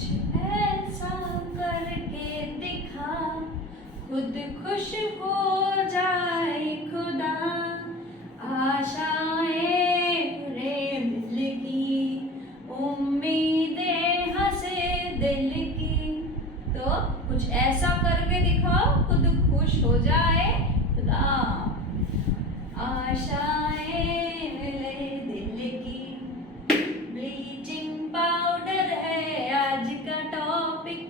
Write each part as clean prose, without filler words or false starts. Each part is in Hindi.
कुछ ऐसा करके दिखा, खुद खुश हो जाए खुदा, आशाएं रे दिल की, उम्मीदें हंसे दिल की। तो कुछ ऐसा करके दिखाओ, खुद खुश हो जाए खुदा, आशाएं मिले दिल की। ब्लीचिंग पाउडर है आज का टॉपिक।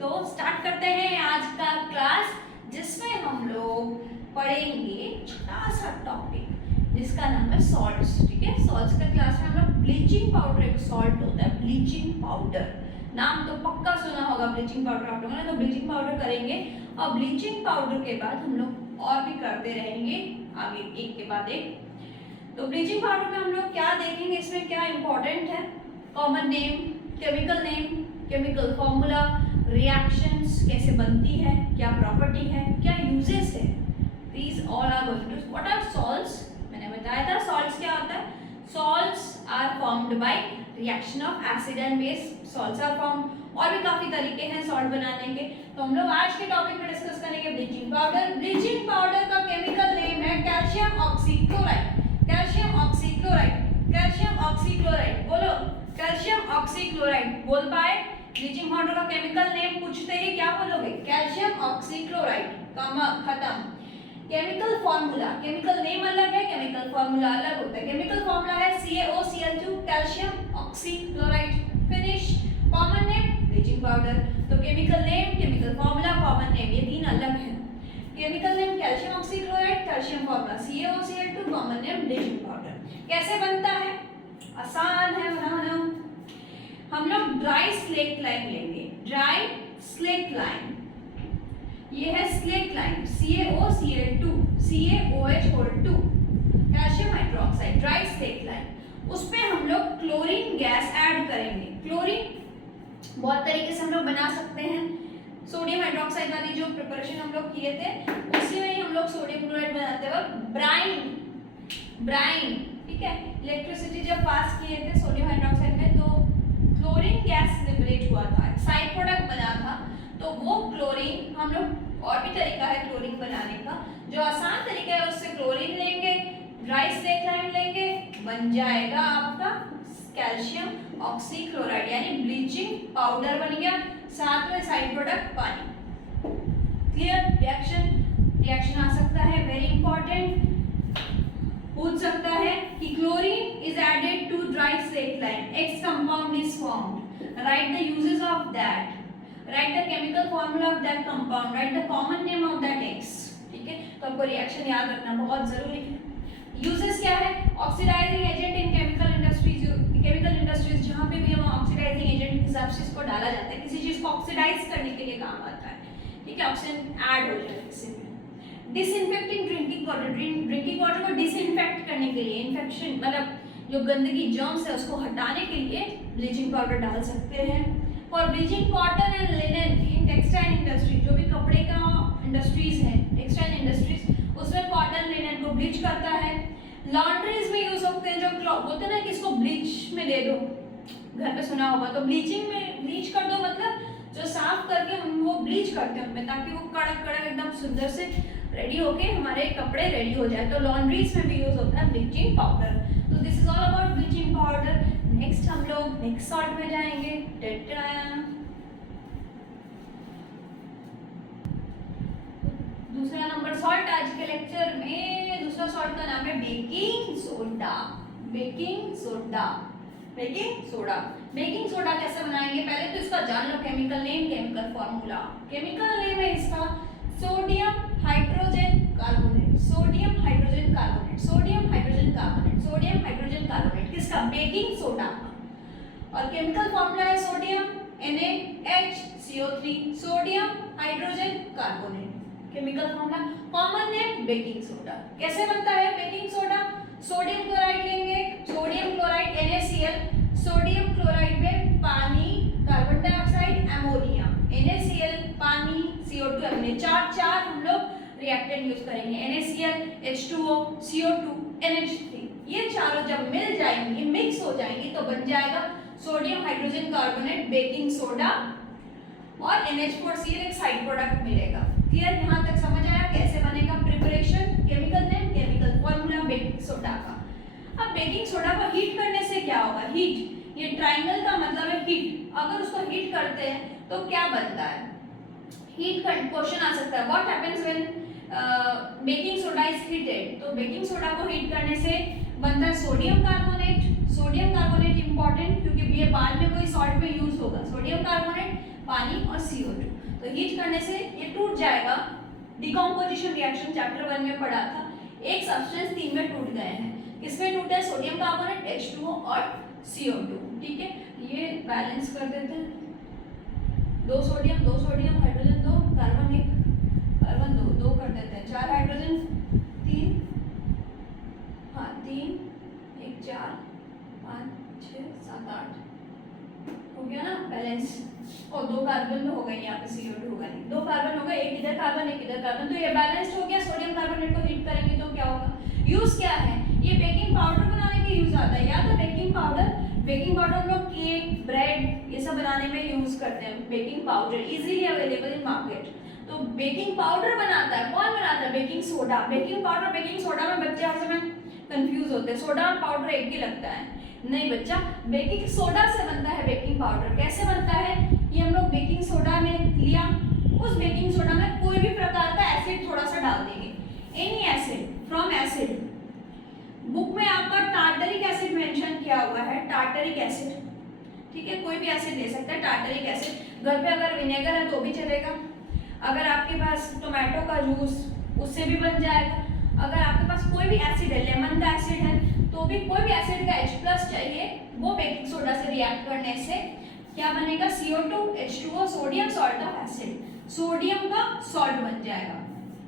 तो स्टार्ट करते हैं आज का क्लास, जिसमें हम लोग पढ़ेंगे छोटा सा टॉपिक जिसका नाम है सॉल्ट्स। ठीक है, सॉल्ट्स का क्लास में हम लोग ब्लीचिंग पाउडर, एक सॉल्ट होता है ब्लीचिंग पाउडर, नाम तो पक्का सुना होगा ब्लीचिंग पाउडर आप लोगों ने। तो ब्लीचिंग पाउडर करेंगे और ब्लीचिंग पाउडर के बाद हम लोग और भी करते रहेंगे आगे एक के बाद एक। तो ब्लीचिंग पाउडर में हम लोग क्या देखेंगे, इसमें क्या इंपॉर्टेंट है, common name, chemical name, chemical formula, reactions कैसे बनती है, क्या प्रॉपर्टी है, क्या यूजेस है, these all are going to. What are salts, मैंने बताया था सॉल्ट्स क्या होता है। Salts are formed by reaction of acid and base, salts are formed. और भी काफी तरीके हैं सॉल्ट बनाने के, तो हम लोग आज के टॉपिक में डिस्कस करेंगे ब्लीचिंग पाउडर। ब्लीचिंग पाउडर का केमिकल नेम है calcium oxychloride, calcium oxychloride, calcium oxychloride, बोलो कैल्शियम ऑक्सीक्लोराइड, बोल पाए। ब्लीचिंग पाउडर का केमिकल नेम पूछते ही क्या बोलोगे, कैल्शियम ऑक्सीक्लोराइड, खत्म। केमिकल फॉर्मूला, केमिकल नेम अलग है, केमिकल फॉर्मूला अलग होता है। केमिकल फॉर्मूला है CaOCl2, calcium oxychloride, finish. Common name bleaching powder. तो chemical name, chemical formula, common name, ये तीन अलग हैं। Chemical name calcium oxychloride, calcium formula CaOCl2, common name bleaching powder. कैसे बनता है, आसान है बनाना। हम लोग ड्राई स्लेट लाइन लेंगे, ड्राई स्लेट लाइन, ये है slaked lime CaOCl2, CaOH2, calcium hydroxide, dry slaked lime. उसमें हम लोग क्लोरीन गैस ऐड करेंगे। क्लोरीन बहुत तरीके से हम लोग बना सकते हैं। सोडियम हाइड्रोक्साइड वाली जो प्रिपरेशन हम लोग किए थे, उसी में ही हम लोग सोडियम क्लोराइड बनाते वक्त ब्राइन, ब्राइन, ठीक है, इलेक्ट्रिसिटी जब पास किए थे सोडियम हाइड्रोक्साइड में, तो क्लोरीन गैस लिबरेट हुआ था, साइड प्रोडक्ट बना था। तो वो क्लोरीन हम लोग, और भी तरीका है क्लोरीन बनाने का, जो आसान तरीका है उससे क्लोरीन लेंगे, ड्राई स्लेट लाइन लेंगे, बन जाएगा आपका कैल्शियम ऑक्सीक्लोराइड, यानी ब्लीचिंग पाउडर बन गया, साथ में साइड प्रोडक्ट पानी। क्लियर। रिएक्शन, रिएक्शन आ सकता है, वेरी इंपॉर्टेंट, पूछ सकता है कि chlorine is added to dry slaked lime, X compound is formed, write the uses of that, write the chemical formula of that compound, write the common name of that X। ठीक है, तो आपको रिएक्शन याद रखना बहुत जरूरी है। यूजेस क्या है, oxidizing agent in chemical industries, chemical industries जहाँ पे भी हम ऑक्सीडाइजिंग एजेंट के हिसाब से इसको डाला जाता है, किसी चीज को ऑक्सीडाइज करने के लिए काम आता है। ठीक है, ऑक्सीजन ऐड हो जाए इसमें। Disinfecting drinking water, drinking water को डिसइंफेक्ट करने के लिए, इन्फेक्शन मतलब जो गंदगी जर्म्स है उसको हटाने के लिए ब्लीचिंग पाउडर डाल सकते हैं। For bleaching cotton and linen in textile industry, जो भी कपड़े का इंडस्ट्रीज है, टेक्सटाइल इंडस्ट्रीज, उसमें कॉटन लिनन को ब्लीच करता है। लॉन्ड्रीज में यूज होते हैं, जो बोलते हैं ना कि इसको ब्लीच में दे दो, घर पे सुना होगा, तो ब्लीचिंग में ब्लीच कर दो, मतलब जो साफ करके हम वो ब्लीच करते हैं उनमें, ताकि वो कड़क कड़क एकदम सुंदर से रेडी होके हमारे कपड़े रेडी हो जाए। तो लॉन्ड्रीज में भी यूज होता है ब्लीचिंग पाउडर। तो this is all about bleaching powder. Next हम लोग नेक्स्ट सॉल्ट में जाएंगे। दूसरा नंबर सॉल्ट आज के लेक्चर में, दूसरा सॉल्ट का नाम है baking soda, baking soda, baking soda. Baking soda कैसे बनाएंगे, पहले तो इसका जान लो chemical name, chemical formula. Chemical name है इसका sodium hydrogen carbonate, sodium hydrogen carbonate, sodium hydrogen carbonate, sodium hydrogen carbonate, किसका, बेकिंग सोडा का। और केमिकल फॉर्मूला है sodium NaHCO3, sodium hydrogen carbonate, chemical formula. Common name baking soda. कैसे बनता है बेकिंग सोडा, सोडियम क्लोराइड लेंगे, sodium chloride NaCl, sodium chloride में पानी, कार्बन डाइऑक्साइड, अमोनिया, NaCl, पानी, CO2, हमने चार हम लोग रिएक्टेंट यूज करेंगे, NaCl, H2O, CO2, NH3। ये चारों जब मिल जाएंगी, मिक्स हो जाएंगी, तो बन जाएगा sodium hydrogen carbonate, baking soda और NH4Cl एक साइड प्रोडक्ट मिलेगा। क्लियर, यहाँ तक समझ आया कैसे बनेगा preparation, chemical name, chemical formula baking soda का। अब बेकिंग सोडा को हीट करने से क्या होगा, हीट, ये ट्राइंगल का मतलब है हीट, अगर उसको हीट करते हैं तो क्या बनता है, हीट क्वेश्चन आ सकता है, what happens when baking soda is heated. तो बेकिंग सोडा को हीट करने से बनता है sodium carbonate. Sodium carbonate important क्योंकि ये बाद में कोई सॉल्ट में यूज होगा। सोडियम कार्बोनेट, पानी और CO2, तो हीट करने से ये टूट जाएगा। डिकम्पोजिशन रिएक्शन चैप्टर 1 में पढ़ा था, एक सब्सटेंस 3 में टूट गए हैं। किसमें टूटे, सोडियम कार्बोनेट, H2O और CO2। ठीक है, ये बैलेंस कर देते हैं, 2 सोडियम हाइड्रोजन 2, कार्बन 1, कार्बन 2 कर देते हैं, 4 हाइड्रोजन 3, हाँ 3 1 4 5 6 7 8 हो गया ना बैलेंस। और 2 कार्बन तो हो गए, यहाँ पे CO2 होगा नहीं, 2 कार्बन हो गए, एक इधर कार्बन एक इधर कार्बन, तो ये बैलेंस्ड हो गया। सोडियम कार्बोनेट को हीट करेंगे तो क्या होगा, यूज क्या है, ये बेकिंग पाउडर बनाने के यूज आता है। याद है बेकिंग पाउडर हम लोग केक, ब्रेड ये सब बनाने में यूज करते हैं। Baking powder easily available in market. तो बेकिंग पाउडर बनाता है कौन, बनाता है baking soda. Baking powder baking soda में बच्चे हर समय कंफ्यूज होते हैं, सोडा और पाउडर एक ही लगता है, नहीं बच्चा, बेकिंग सोडा से बनता है बेकिंग पाउडर। कैसे बनता है, ये हम लोग बेकिंग सोडा में लिया, उस बेकिंग सोडा में कोई भी प्रकार का एसिड थोड़ा सा डाल देंगे, any acid from acid. Book में आपका टार्टरिक एसिड मेंशन किया हुआ है, टार्टरिक एसिड, ठीक है, कोई भी एसिड ले सकता है टार्टरिक एसिड। घर पे अगर विनेगर है तो भी चलेगा, अगर आपके पास टोमेटो का जूस उससे भी बन जाएगा, अगर आपके पास कोई भी एसिड है, लेमन का एसिड है तो भी कोई भी एसिड का H+ चाहिए, वो बेकिंग सोडा से रिएक्ट करने से क्या बनेगा, CO2 H2O, sodium salt of acid, sodium का सॉल्ट बन जाएगा,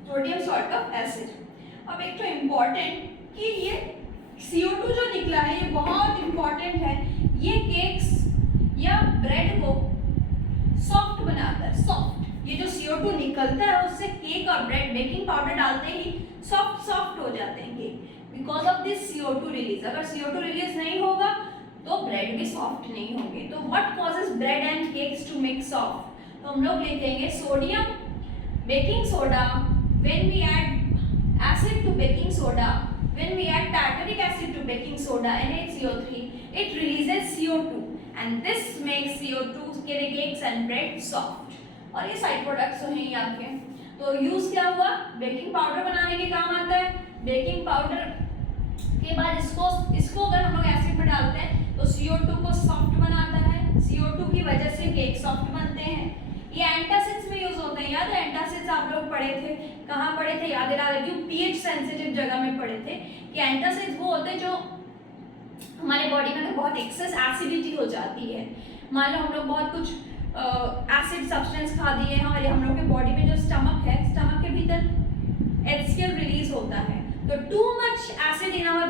सोडियम सॉल्ट ऑफ एसिड। अब एक तो इम्पॉर्टेंट कि ये CO2 जो निकला है ये बहुत इंपॉर्टेंट है, ये केक्स या ब्रेड को सॉफ्ट बनाता है, सॉफ्ट। ये जो CO2 निकलता है उससे केक और ब्रेड बेकिंग पाउडर डालते ही सॉफ्ट हो जाते हैं cake, because of this CO2 release. अगर CO2 रिलीज नहीं होगा तो ब्रेड भी सॉफ्ट नहीं होंगे। तो what causes bread and cakes to make soft, तो हम लोग लिखेंगे sodium baking soda, when we add acid to baking soda, when we add tartaric acid to baking soda NaCO3, it releases CO2 and this makes CO2 cakes and bread soft। और ये साइड प्रोडक्ट्स हैं ये आपके। तो यूज क्या हुआ, बेकिंग पाउडर बनाने के काम आता है। बेकिंग पाउडर के बाद इसको अगर हम लोग एसिड में डालते हैं तो CO2 को सॉफ्ट बनाता है, CO2 की वजह से केक सॉफ्ट बनते हैं। ये एंटासिड्स में यूज होते हैं, याद है एंटासिड्स आप लोग पढ़े थे, कहाँ पढ़े थे याद दिला रही हूँ, pH सेंसिटिव जगह में पढ़े थे कि एंटासिड्स वो होते हैं जो हमारे बॉडी में बहुत एक्सेस एसिडिटी हो जाती है। मान लो हम लोग बहुत कुछ एसिड सब्सटेंस खा दिए हैं और हम लोग के बॉडी में जो स्टमक है, स्टमक के भीतर HCl रिलीज होता है, तो too much acid in our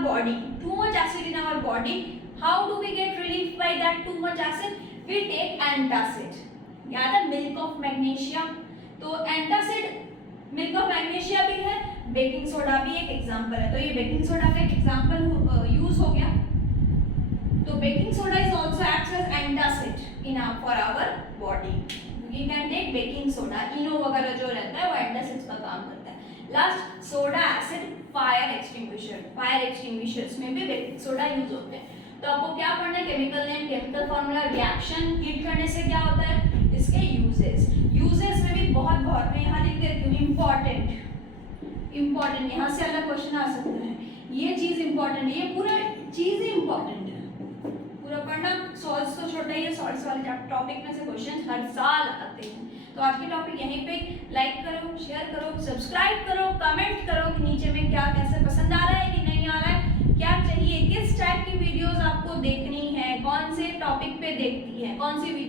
body, how do we get relief by that too much acid, we take antacid. याद है मिल्क ऑफ मैग्नीशिया, तो एंटासिड मिल्क ऑफ मैग्नीशिया भी है, बेकिंग सोडा भी एक एग्जांपल है। तो ये बेकिंग सोडा का एक एग्जांपल यूज हो गया। तो baking soda is also acts as antacid in for our body, we can take baking soda, Eno वगैरह जो रहता है वो एंटासिड्स का काम करता है। Last soda acid fire extinguishers में भी बेकिंग सोडा यूज होते हैं। तो आपको क्या पढ़ना है, chemical name, chemical formula, reaction, heat करने से क्या होता है, इसके यूजेस में भी बहुत मैं यहाँ लिख देती हूँ इम्पोर्टेंट, यहाँ से अलग क्वेश्चन आ सकता है, ये चीज इम्पोर्टेंट है, ये पूरा चीज ही इम्पोर्टेंट है, पूरा पढ़ना। सॉल्व्स तो छोटा ही है, सॉल्व्स वाले टॉपिक में से क्वेश्चन हर साल आते हैं। तो आज की टॉपिक यहीं पे, लाइक करो, शेयर करो, सब्सक्राइब करो, कमेंट करो कि नीचे में क्या कैसे पसंद आ रहा है कि नहीं आ रहा है, क्या चाहिए, किस टाइप की वीडियोस आपको देखनी है, कौन से टॉपिक पे देखती है, कौन सी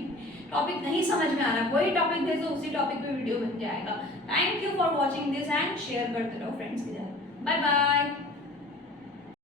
टॉपिक नहीं समझ में आ रहा, वही टॉपिक भेजो, उसी टॉपिक पे वीडियो बन जाएगा। Thank you for watching this and share करते रहो फ्रेंड्स के साथ। Bye bye.